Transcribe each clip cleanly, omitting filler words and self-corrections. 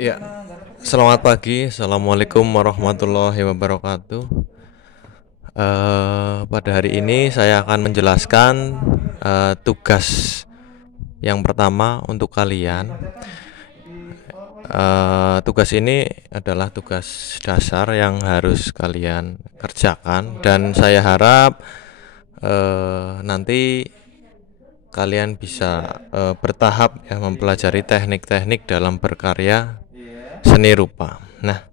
Ya, selamat pagi. Assalamualaikum warahmatullahi wabarakatuh. Pada hari ini saya akan menjelaskan tugas yang pertama untuk kalian. Tugas ini adalah tugas dasar yang harus kalian kerjakan, dan saya harap nanti kalian bisa bertahap ya mempelajari teknik-teknik dalam berkarya seni rupa. Nah,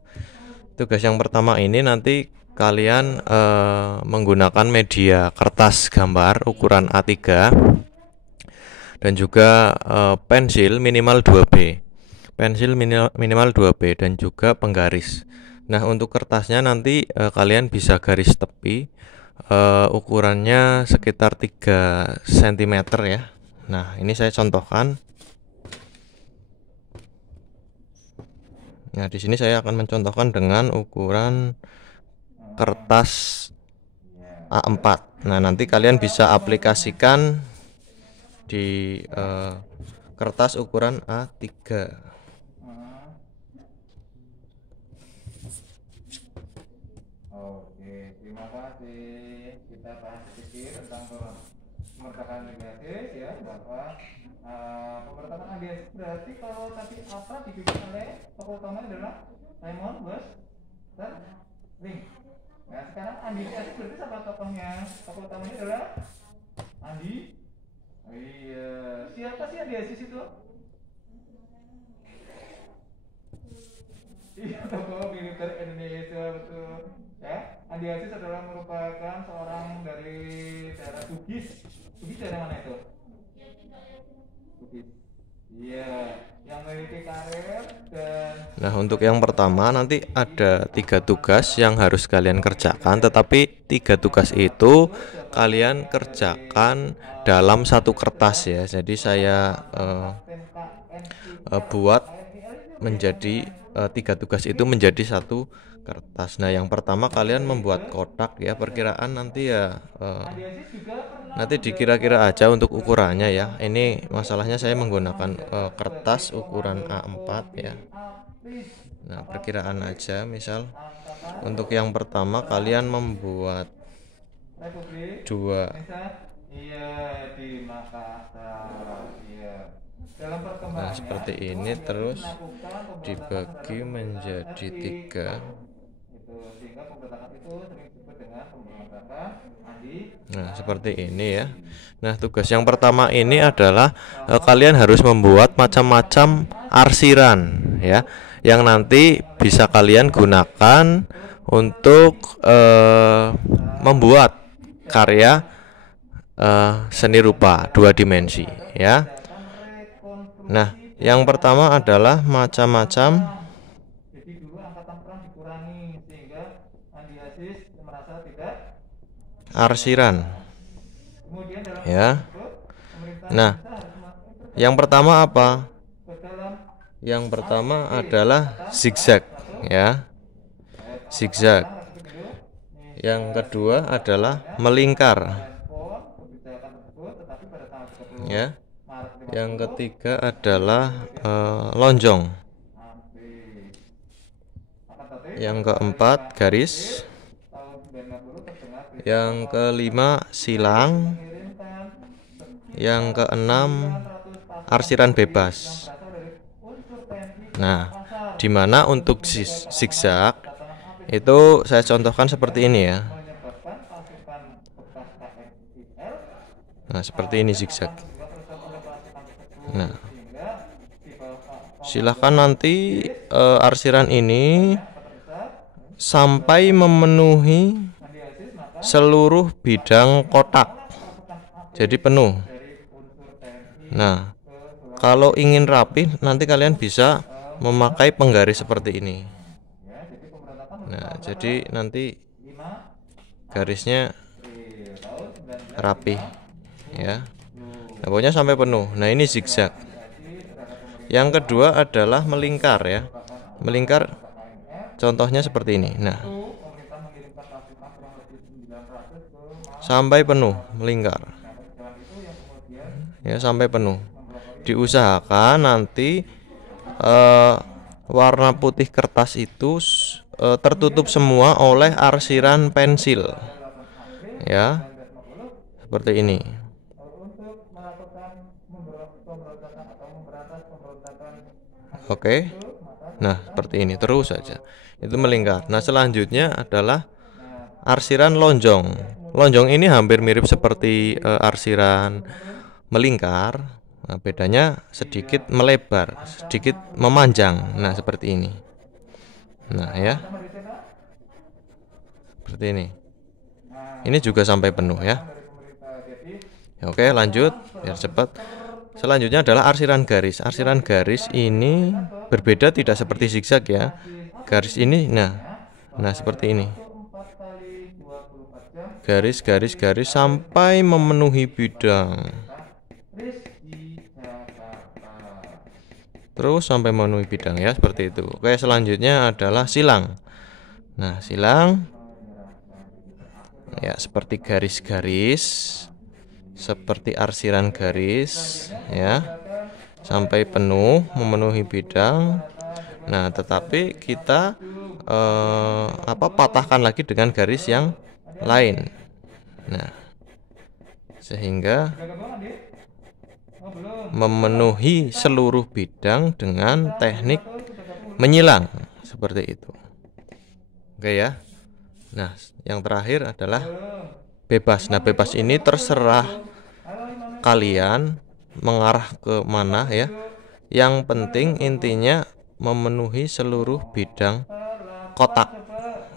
tugas yang pertama ini nanti kalian menggunakan media kertas gambar ukuran A3 dan juga pensil minimal 2B. Pensil minimal 2B dan juga penggaris. Nah, untuk kertasnya nanti kalian bisa garis tepi, ukurannya sekitar 3 cm ya. Nah, ini saya contohkan. Nah, di sini saya akan mencontohkan dengan ukuran kertas A4. Nah, nanti kalian bisa aplikasikan di kertas ukuran A3. Oke, terima kasih. Kita bahas sedikit tentang pemerintahan negatif ya, Bapak. Pemerintahan ABS berarti kalau tadi apa dibikin oleh tokoh utamanya adalah Simon West dan Link. Nah, sekarang Andi berarti siapa tokohnya? Tokoh utamanya adalah Andi. Oh, iya. Siapa sih Andi Aziz itu? Iya, tokoh militer Indonesia, betul. Ya, Andi Aziz adalah merupakan seorang dari daerah Bugis. Bugis daerah mana itu? Bugis. Iya, yang memiliki karir dan. Nah, untuk yang pertama nanti ada 3 tugas yang harus kalian kerjakan, tetapi 3 tugas itu kalian kerjakan dalam satu kertas ya. Jadi saya buat menjadi 3 tugas itu menjadi satu kertas. Nah, yang pertama kalian membuat kotak ya, perkiraan nanti ya nanti dikira-kira aja untuk ukurannya ya. Ini masalahnya saya menggunakan kertas ukuran A4 ya. Nah, perkiraan aja, misal untuk yang pertama kalian membuat Republik 2. Indonesia. Iya, di Makassar. Iya. Dalam Nah, perkembangannya seperti itu ini Andi Aziz terus melakukan pemberontakan dibagi terhadap pemerintahan menjadi RI. 3. Itu sehingga pemberontakan itu sering disebut dengan pemberontakan Andi. Nah, seperti ini ya. Nah, tugas yang pertama ini adalah kalian harus membuat macam-macam arsiran ya, yang nanti bisa kalian gunakan untuk membuat karya seni rupa 2 dimensi ya. Nah, yang pertama adalah macam-macam Jadi dulu angkatan perang dikurangi sehingga Andi Aziz merasa tidak. arsiran Kemudian dalam ya. pemerintah Nah, Indonesia harus yang pertama apa? ke dalam Yang pertama adalah zigzag ya. Zigzag. Yang kedua adalah melingkar ya. Yang ketiga adalah lonjong. Yang keempat garis. Yang kelima silang. Yang keenam arsiran bebas. Nah, dimana untuk zigzag itu saya contohkan seperti ini ya. Nah, seperti ini zigzag. Nah, silahkan nanti arsiran ini sampai memenuhi seluruh bidang kotak, jadi penuh. Nah, kalau ingin rapi nanti kalian bisa memakai penggaris seperti ini. Nah, jadi nanti garisnya rapi ya. Nah, pokoknya sampai penuh. Nah, ini zigzag. Yang kedua adalah melingkar ya. Melingkar contohnya seperti ini. Nah, sampai penuh melingkar ya, sampai penuh. Diusahakan nanti warna putih kertas itu tertutup semua oleh arsiran pensil, ya, seperti ini. Oke, nah seperti ini terus saja, itu melingkar. Nah selanjutnya adalah arsiran lonjong. Lonjong ini hampir mirip seperti arsiran melingkar. Nah, bedanya sedikit melebar, sedikit memanjang. Nah, seperti ini. Nah, ya. Seperti ini. Ini juga sampai penuh ya. Oke, lanjut biar cepat. Selanjutnya adalah arsiran garis. Arsiran garis ini berbeda, tidak seperti zigzag ya. Garis ini nah seperti ini. Garis sampai memenuhi bidang. Terus sampai memenuhi bidang ya, seperti itu. Oke, selanjutnya adalah silang. Nah, silang ya seperti garis-garis, seperti arsiran garis ya, sampai penuh memenuhi bidang. Nah, tetapi kita patahkan lagi dengan garis yang lain. Nah, sehingga memenuhi seluruh bidang dengan teknik menyilang seperti itu. Oke ya. Nah, yang terakhir adalah bebas. Nah, bebas ini terserah kalian mengarah ke mana ya. Yang penting intinya memenuhi seluruh bidang kotak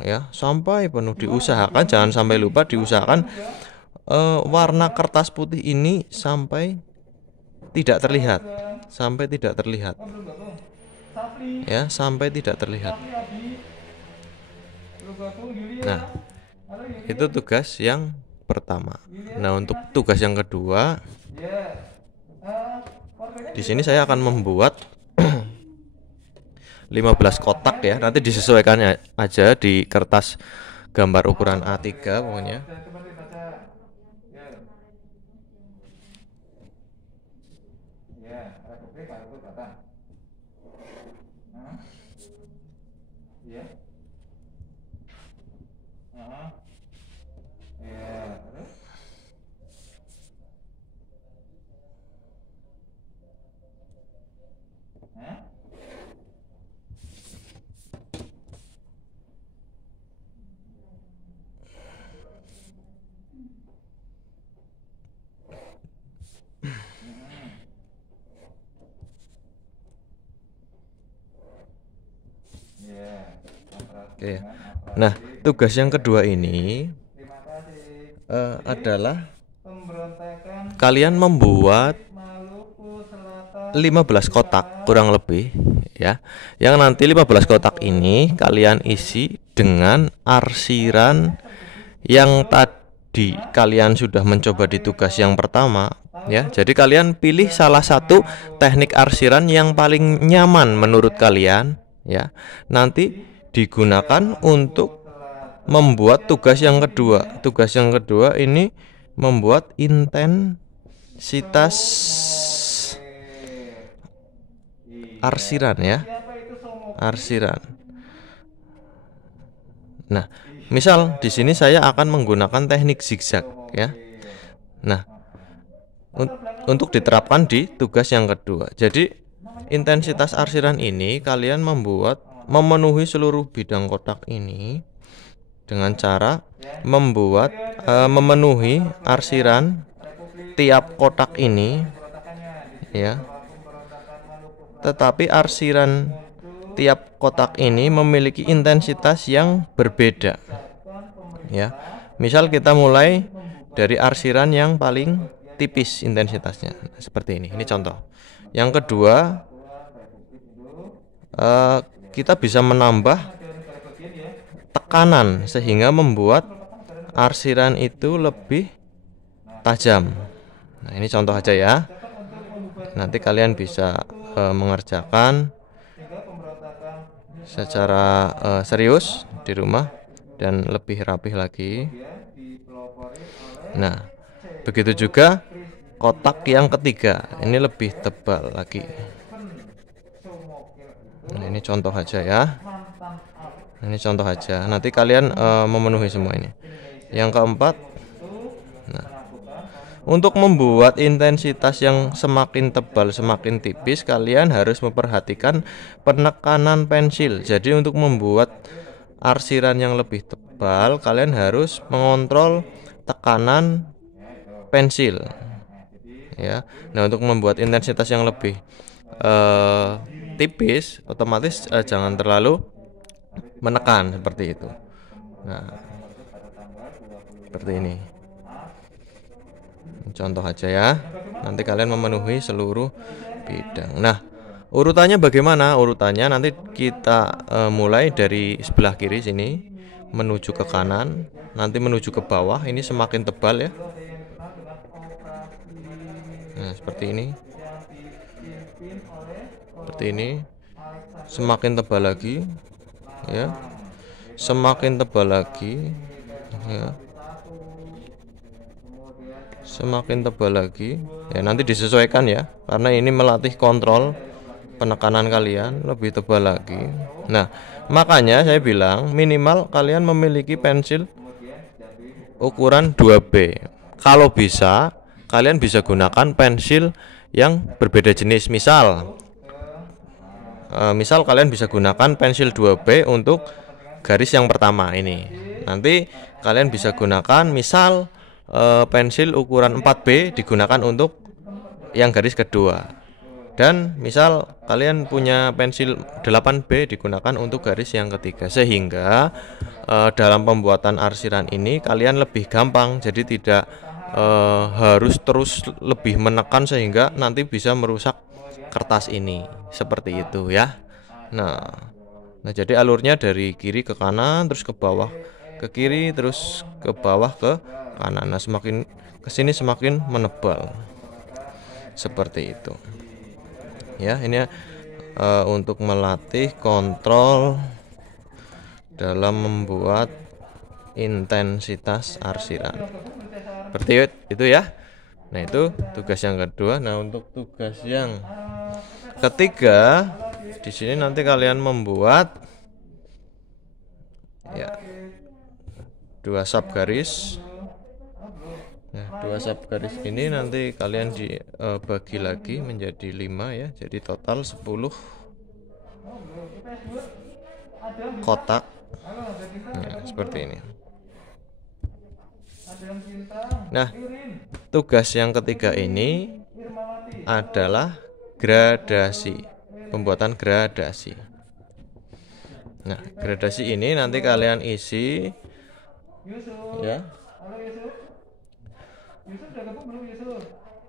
ya, sampai penuh. Diusahakan jangan sampai lupa, diusahakan warna kertas putih ini sampai tidak terlihat, ya, sampai tidak terlihat. Nah, itu tugas yang pertama. Nah, untuk tugas yang kedua, di sini saya akan membuat 15 kotak ya. Nanti disesuaikan aja di kertas gambar ukuran A3 pokoknya. Oke. Nah, tugas yang kedua ini adalah kalian membuat 15 kotak kurang lebih ya. Yang nanti 15 kotak ini kalian isi dengan arsiran yang tadi kalian sudah mencoba di tugas yang pertama ya. Jadi kalian pilih salah satu teknik arsiran yang paling nyaman menurut kalian ya. Nanti digunakan untuk membuat tugas yang kedua. Tugas yang kedua ini membuat intensitas arsiran ya. Arsiran. Nah, misal di sini saya akan menggunakan teknik zigzag ya. Nah, untuk diterapkan di tugas yang kedua. Jadi intensitas arsiran ini kalian memenuhi seluruh bidang kotak ini dengan cara memenuhi arsiran tiap kotak ini ya. Tetapi arsiran tiap kotak ini memiliki intensitas yang berbeda ya. Misal kita mulai dari arsiran yang paling tipis intensitasnya, seperti ini. Ini contoh. Yang kedua, kita bisa menambah tekanan sehingga membuat arsiran itu lebih tajam. Nah, ini contoh aja ya. Nanti kalian bisa mengerjakan secara serius di rumah dan lebih rapih lagi. Nah, begitu juga kotak yang ketiga. Ini lebih tebal lagi. Nah, ini contoh aja ya. Ini contoh aja. Nanti kalian memenuhi semua ini. Yang keempat, nah, untuk membuat intensitas yang semakin tebal, semakin tipis, kalian harus memperhatikan penekanan pensil. Jadi untuk membuat arsiran yang lebih tebal, kalian harus mengontrol tekanan pensil. Ya. Nah, untuk membuat intensitas yang lebih tipis, otomatis jangan terlalu menekan seperti itu. Nah, seperti ini. Contoh aja ya. Nanti kalian memenuhi seluruh bidang. Nah, urutannya bagaimana? Urutannya nanti kita mulai dari sebelah kiri sini menuju ke kanan, nanti menuju ke bawah. Ini semakin tebal ya. Nah, seperti ini. Seperti ini. Semakin tebal lagi ya. Semakin tebal lagi ya. Semakin tebal lagi ya, nanti disesuaikan ya, karena ini melatih kontrol penekanan kalian lebih tebal lagi. Nah, makanya saya bilang minimal kalian memiliki pensil ukuran 2B. Kalau bisa kalian bisa gunakan pensil yang berbeda jenis. Misal kalian bisa gunakan pensil 2B untuk garis yang pertama ini. Nanti kalian bisa gunakan misal pensil ukuran 4B digunakan untuk yang garis kedua, dan misal kalian punya pensil 8B digunakan untuk garis yang ketiga, sehingga dalam pembuatan arsiran ini kalian lebih gampang. Jadi tidak harus terus lebih menekan sehingga nanti bisa merusak kertas ini, seperti itu ya. Nah jadi alurnya dari kiri ke kanan, terus ke bawah ke kiri, terus ke bawah ke kanan. Nah, semakin kesini semakin menebal, seperti itu ya. Ini untuk melatih kontrol dalam membuat intensitas arsiran, seperti itu ya. Nah, itu tugas yang kedua. Nah, untuk tugas yang ketiga, di sini nanti kalian membuat ya 2 sub garis. Nah, 2 sub garis ini nanti kalian dibagi lagi menjadi 5 ya. Jadi total 10 kotak. Nah, seperti ini. Nah, tugas yang ketiga ini adalah gradasi, pembuatan gradasi. Nah, gradasi ini nanti kalian isi ya.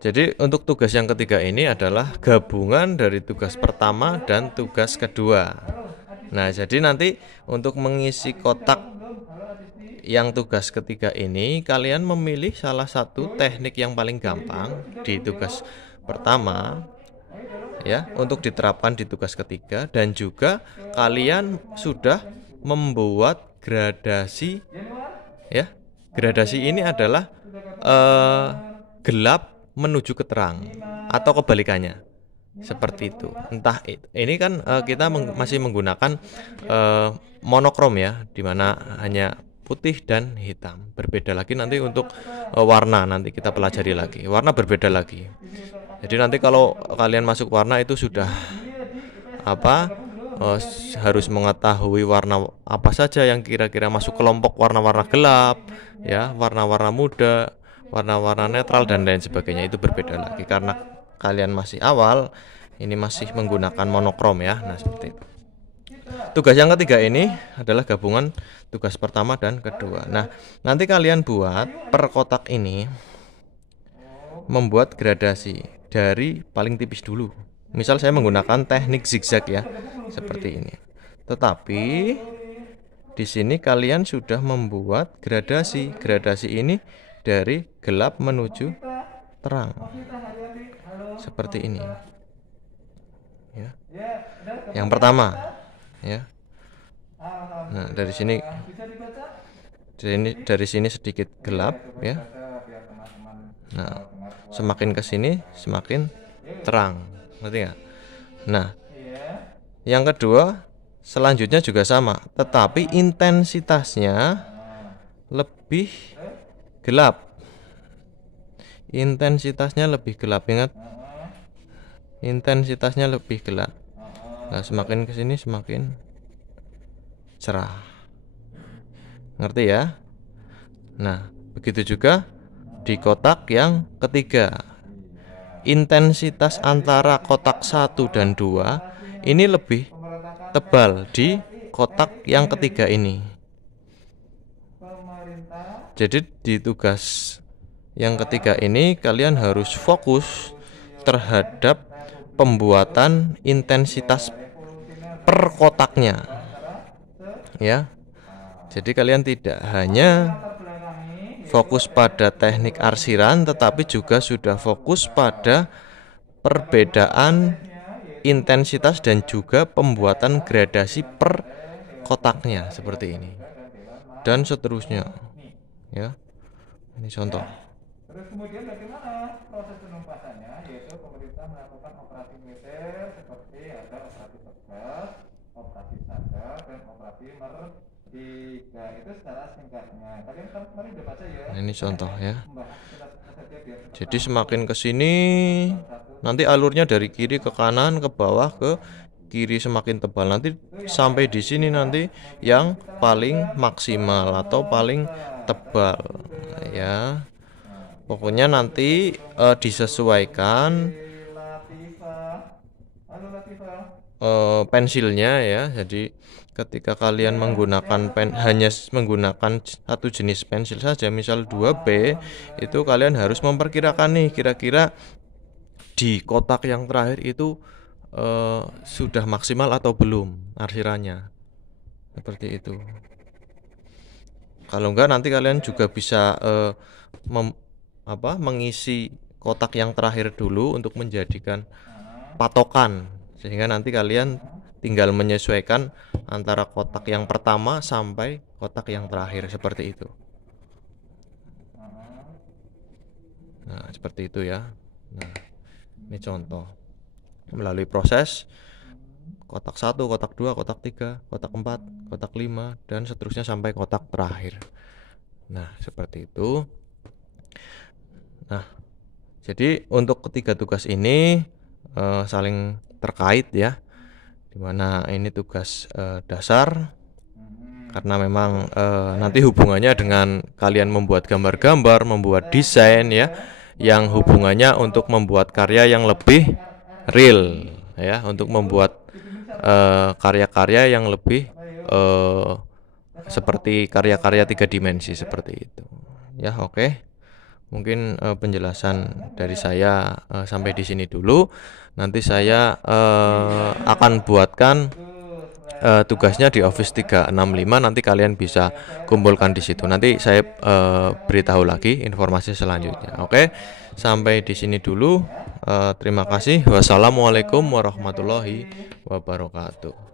Jadi untuk tugas yang ketiga ini adalah gabungan dari tugas pertama dan tugas kedua. Nah, jadi nanti untuk mengisi kotak yang tugas ketiga ini, kalian memilih salah satu teknik yang paling gampang di tugas pertama ya, untuk diterapkan di tugas ketiga, dan juga kalian sudah membuat gradasi ya. Gradasi ini adalah gelap menuju ke terang atau kebalikannya, seperti itu. Entah ini kan kita masih menggunakan monokrom ya, dimana hanya putih dan hitam. Berbeda lagi nanti untuk warna, nanti kita pelajari lagi. Warna berbeda lagi. Jadi nanti kalau kalian masuk warna itu sudah harus mengetahui warna apa saja yang kira-kira masuk kelompok warna-warna gelap ya, warna-warna muda, warna-warna netral, dan lain sebagainya. Itu berbeda lagi karena kalian masih awal, ini masih menggunakan monokrom ya. Nah, seperti itu. Tugas yang ketiga ini adalah gabungan tugas pertama dan kedua. Nah, nanti kalian buat per kotak ini membuat gradasi dari paling tipis dulu. Misal saya menggunakan teknik zigzag ya, seperti ini. Tetapi di sini kalian sudah membuat gradasi. Gradasi ini dari gelap menuju terang, seperti ini ya. Yang pertama ya. Nah, dari sini sedikit gelap ya. Nah, semakin ke sini semakin terang, ngerti nggak? Nah, Yang kedua, selanjutnya juga sama, tetapi intensitasnya lebih gelap. Intensitasnya lebih gelap, ingat. Intensitasnya lebih gelap. Nah, semakin kesini semakin cerah. Ngerti ya? Nah, begitu juga di kotak yang ketiga. Intensitas antara kotak 1 dan 2 ini lebih tebal di kotak yang ketiga ini. Jadi di tugas yang ketiga ini kalian harus fokus terhadap pembuatan intensitas per kotaknya, ya. Jadi kalian tidak hanya fokus pada teknik arsiran, tetapi juga sudah fokus pada perbedaan intensitas dan juga pembuatan gradasi per kotaknya seperti ini, dan seterusnya, ya. Ini contoh. Terus kemudian bagaimana proses penumpasannya, yaitu pemerintah melakukan operasi militer seperti ada operasi tegas, operasi sadar, dan operasi merdeka. Itu secara singkatnya. Kalian kan kemarin udah baca ya. Nah, ini contoh ya. Jadi semakin ke sini nanti alurnya dari kiri ke kanan, ke bawah, ke kiri semakin tebal. Nanti sampai di sini nanti yang paling maksimal atau paling tebal, ya. Pokoknya nanti disesuaikan pensilnya, ya. Jadi ketika kalian menggunakan hanya menggunakan satu jenis pensil saja, misal 2B, itu kalian harus memperkirakan nih kira-kira di kotak yang terakhir itu sudah maksimal atau belum arsirannya. Seperti itu. Kalau enggak nanti kalian juga bisa mengisi kotak yang terakhir dulu untuk menjadikan patokan, sehingga nanti kalian tinggal menyesuaikan antara kotak yang pertama sampai kotak yang terakhir, seperti itu. Nah, seperti itu ya. Nah, ini contoh melalui proses kotak 1, kotak 2, kotak 3, kotak 4, kotak 5, dan seterusnya sampai kotak terakhir. Nah, seperti itu. Nah, jadi untuk ketiga tugas ini saling terkait ya, dimana ini tugas dasar karena memang nanti hubungannya dengan kalian membuat gambar-gambar, membuat desain ya, yang hubungannya untuk membuat karya yang lebih real ya, untuk membuat karya-karya yang lebih seperti karya-karya 3 dimensi seperti itu ya. Oke. Mungkin penjelasan dari saya sampai di sini dulu. Nanti saya akan buatkan tugasnya di Office 365. Nanti kalian bisa kumpulkan di situ. Nanti saya beritahu lagi informasi selanjutnya. Oke. Sampai di sini dulu. Terima kasih. Wassalamualaikum warahmatullahi wabarakatuh.